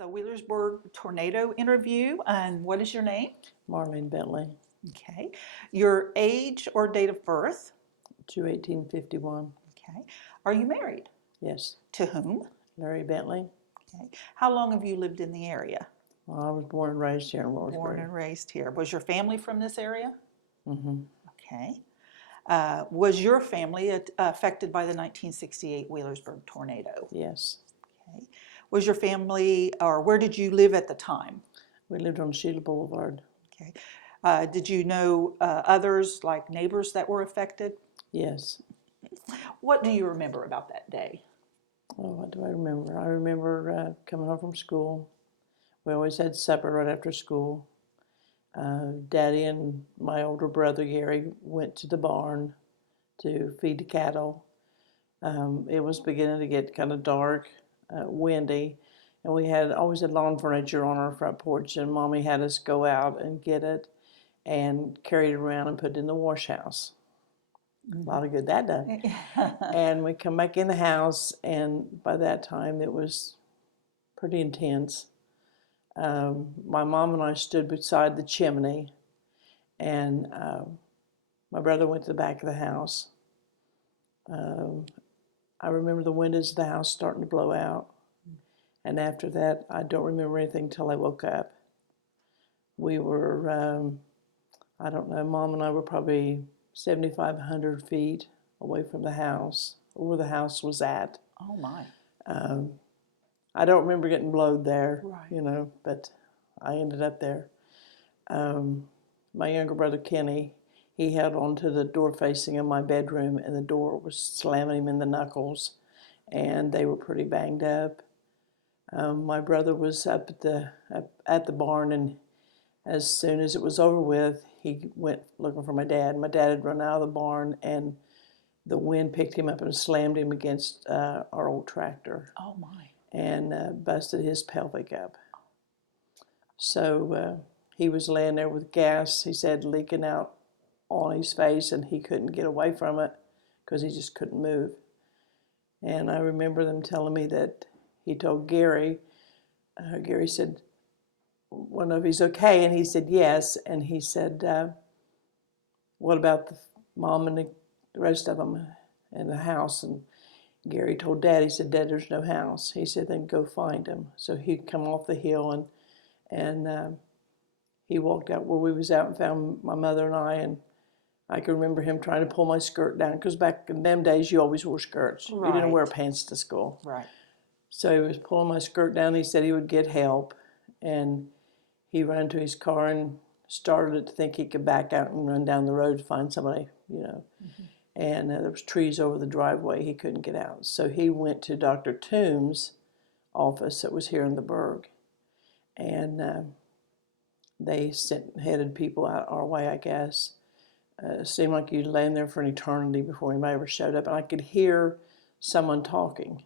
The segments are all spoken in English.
with a Wheelersburg tornado interview. And what is your name? Marlene Bentley, Okay. Your age or date of birth? 1851. Okay. Are you married? Yes, To whom? Larry Bentley. Okay. How long have you lived in the area? Well, I was born and raised here in Born Wheelersburg. and raised here. Was your family from this area? Mm-hmm. Okay. Was your family affected by the 1968 Wheelersburg tornado? Yes, Okay. Was your family, or where did you live at the time? we lived on Sheila Boulevard. Okay. Did you know others, like neighbors that were affected? Yes. What do you remember about that day? Oh, what do I remember? I remember coming home from school. We always had supper right after school. Daddy and my older brother Gary went to the barn to feed the cattle. It was beginning to get kind of dark, windy, and we had always had lawn furniture on our front porch, and Mommy had us go out and get it and carry it around and put it in the wash house. A lot of good that done. And we come back in the house, and by that time it was pretty intense. My mom and I stood beside the chimney, and my brother went to the back of the house. I remember the windows of the house starting to blow out, and after that, I don't remember anything until I woke up. We were, I don't know, Mom and I were probably 7,500 feet away from the house, where the house was at. Oh my. I don't remember getting blowed there, Right. but I ended up there. My younger brother Kenny, he held on to the door facing in my bedroom, and the door was slamming him in the knuckles, and they were pretty banged up. My brother was up at the barn, and as soon as it was over with, he went looking for my dad. My dad had run out of the barn, and the wind picked him up and slammed him against our old tractor Oh my. and busted his pelvic up. So he was laying there with gas, he said, leaking out on his face, and he couldn't get away from it because he just couldn't move. And I remember them telling me that he told Gary, Gary said, one of he's okay, and he said yes, and he said, what about the mom and the rest of them in the house? And Gary told Dad, he said, Dad, there's no house. He said, then go find him. So he'd come off the hill, and he walked out where we was out and found my mother and I can remember him trying to pull my skirt down, because back in them days you always wore skirts. Right. You didn't wear pants to school. Right. So he was pulling my skirt down. He said he would get help, and he ran to his car and started to think he could back out and run down the road to find somebody, Mm-hmm. And there was trees over the driveway. He couldn't get out. So he went to Dr. Toombs' office that was here in the Berg, and they headed people out our way, I guess. It seemed like you'd laying there for an eternity before anybody ever showed up, and I could hear someone talking.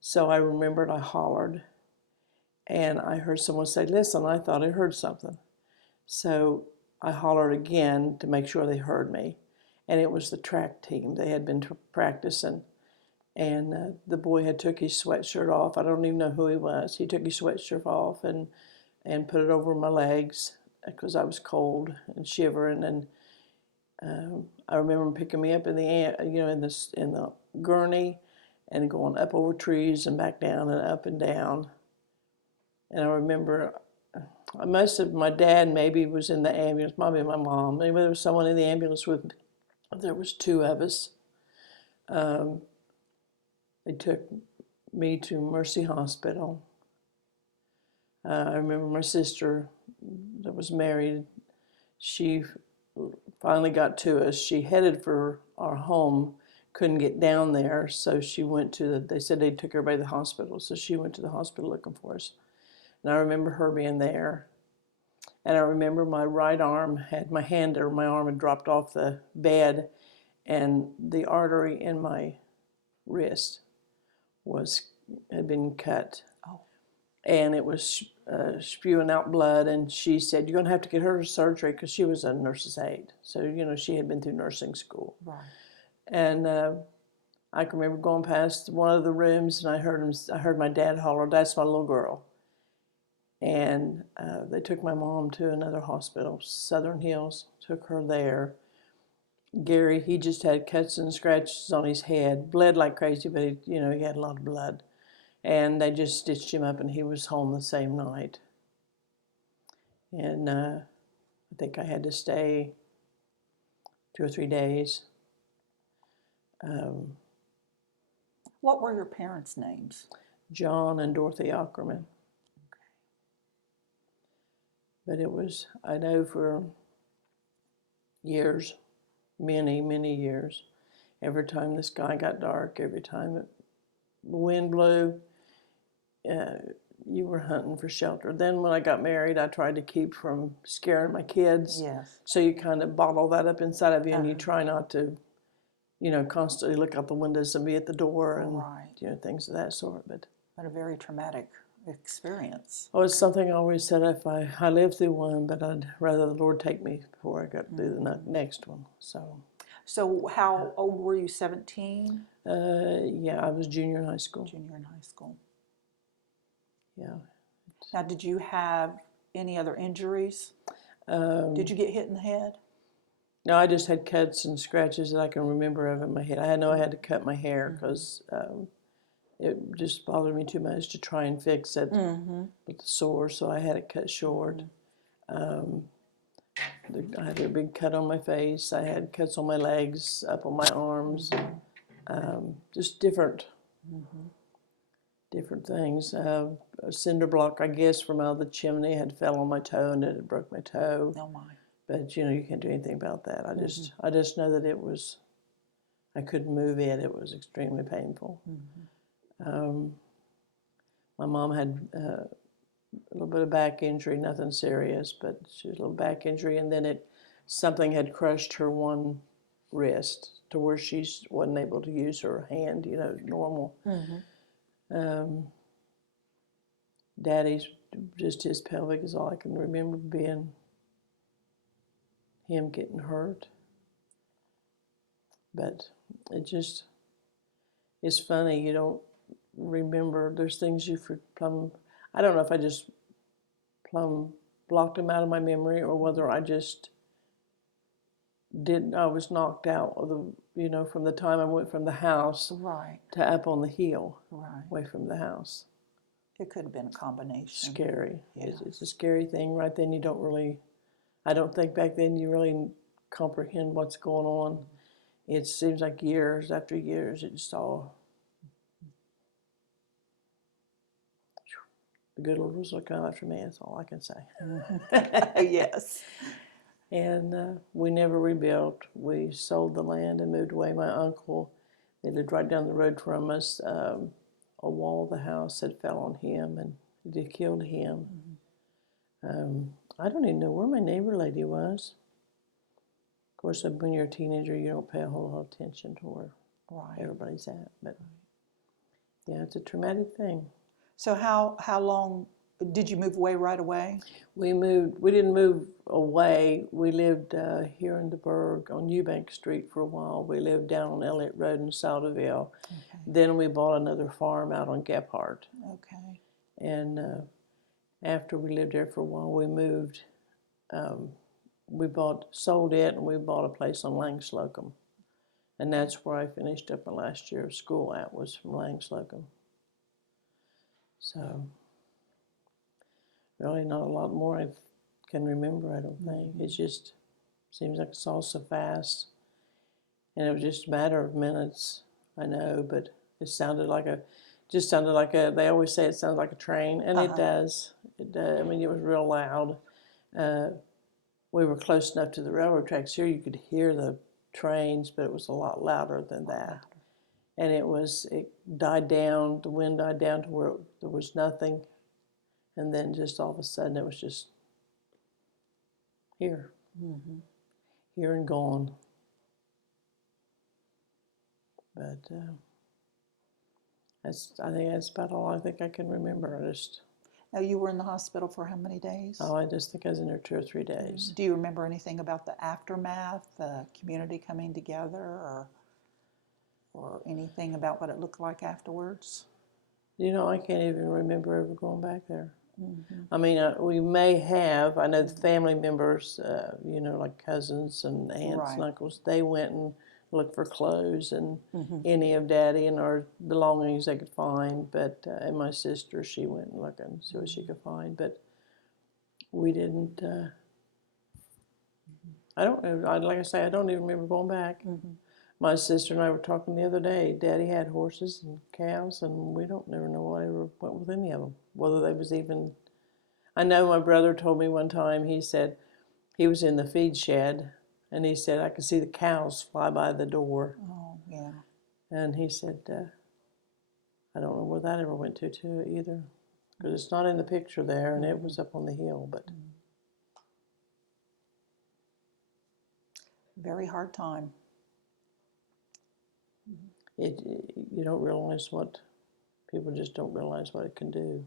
So I remembered I hollered, and I heard someone say, listen, I thought I heard something. So I hollered again to make sure they heard me, and it was the track team. They had been practicing, and the boy had took his sweatshirt off. I don't even know who he was. He took his sweatshirt off and put it over my legs because I was cold and shivering. And I remember him picking me up in the air, in the gurney, and going up over trees and back down and up and down. And I remember most of my dad maybe was in the ambulance, maybe my mom. Maybe there was someone in the ambulance with me. There was two of us. They took me to Mercy Hospital. I remember my sister that was married, she finally got to us. She headed for our home, couldn't get down there, so she went to they said they took everybody to the hospital, so she went to the hospital looking for us. And I remember her being there. And I remember my right arm had my hand, or my arm had dropped off the bed, and the artery in my wrist had been cut. Oh. And it was spewing out blood, and she said, you're going to have to get her to surgery, because she was a nurse's aide. So, she had been through nursing school. Right. And I can remember going past one of the rooms, and I heard my dad holler, that's my little girl. And they took my mom to another hospital, Southern Hills, took her there. Gary, he just had cuts and scratches on his head, bled like crazy, but he had a lot of blood. And they just stitched him up, and he was home the same night. And I think I had to stay 2 or 3 days. What were your parents' names? John and Dorothy Ackerman. But it was, I know for years, many, many years, every time the sky got dark, every time the wind blew, you were hunting for shelter. Then when I got married, I tried to keep from scaring my kids. Yes. So you kind of bottle that up inside of you, and you try not to, constantly look out the windows and be at the door and things of that sort. But a very traumatic experience. Oh, it's something I always said, if I lived through one, but I'd rather the Lord take me before I got through the next one. So how old were you, 17? Yeah, I was junior in high school. Junior in high school. Yeah. Now, did you have any other injuries? Did you get hit in the head? No, I just had cuts and scratches that I can remember of in my head. I know I had to cut my hair because it just bothered me too much to try and fix it with the sore, so I had it cut short. I had a big cut on my face. I had cuts on my legs, up on my arms, just different things. A cinder block, I guess, from out of the chimney had fell on my toe and it had broke my toe. Oh my! But you can't do anything about that. I just know that it was. I couldn't move it. It was extremely painful. My mom had a little bit of back injury, nothing serious, but she had a little back injury, and then something had crushed her one wrist to where she wasn't able to use her hand, normal. Daddy's, just his pelvic is all I can remember being him getting hurt. But it's funny, you don't remember, there's things you plumb, I don't know if I just plumb blocked them out of my memory or whether I just I was knocked out of from the time I went from the house to up on the hill, away from the house. It could have been a combination. Scary. Yeah. It's a scary thing. Right then you don't really, I don't think back then you really comprehend what's going on. It seems like years after years, it just all, the good Lord was looking after me, that's all I can say. Yes. And we never rebuilt. We sold the land and moved away. My uncle, they lived right down the road from us. A wall of the house had fell on him and it killed him. I don't even know where my neighbor lady was. Of course, when you're a teenager, you don't pay a whole lot of attention to where everybody's at. But yeah, it's a traumatic thing. So how long did you move away right away? We moved. We didn't move away. We lived here in the Burg on Eubank Street for a while. We lived down on Elliott Road in Salterville. Okay. Then we bought another farm out on Gephardt. Okay. And after we lived there for a while, we moved. We sold it, and we bought a place on Langslocum. And that's where I finished up my last year of school at, was from Langslocum. So really not a lot more I can remember, I don't think. It just seems like it's all so fast. And it was just a matter of minutes, I know, but it sounded like they always say it sounds like a train, and it does. It does. I mean, it was real loud. We were close enough to the railroad tracks here, you could hear the trains, but it was a lot louder than that. And it died down, the wind died down to where there was nothing. And then just all of a sudden it was just here. Here and gone. But I think that's about all I think I can remember. Now, you were in the hospital for how many days? I just think I was in there 2 or 3 days. Do you remember anything about the aftermath, the community coming together, or anything about what it looked like afterwards? I can't even remember ever going back there. I mean, we may have, I know the family members, you know, like cousins and aunts and Right. uncles, they went and looked for clothes and any of Daddy and our belongings they could find. But, and my sister, she went and looked and see what she could find. But we didn't, I don't, like I say, I don't even remember going back. My sister and I were talking the other day. Daddy had horses and cows, and we don't never know what ever went with any of them. Whether they was even, I know my brother told me one time. He said he was in the feed shed, and he said I could see the cows fly by the door. Oh, yeah. And he said I don't know where that ever went to either, because it's not in the picture there, and it was up on the hill. But Very hard time. you don't realize what people just don't realize what it can do.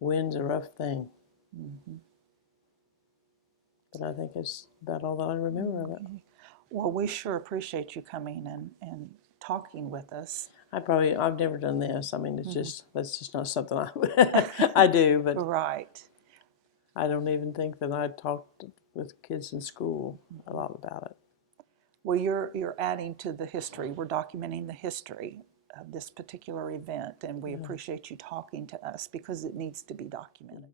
Wind's a rough thing. But I think it's about all that I remember of it. Well, we sure appreciate you coming and talking with us. I've never done this. I mean, it's just, that's just not something I do, but Right. I don't even think that I talked with kids in school a lot about it. Well, you're adding to the history. We're documenting the history of this particular event, and we appreciate you talking to us because it needs to be documented.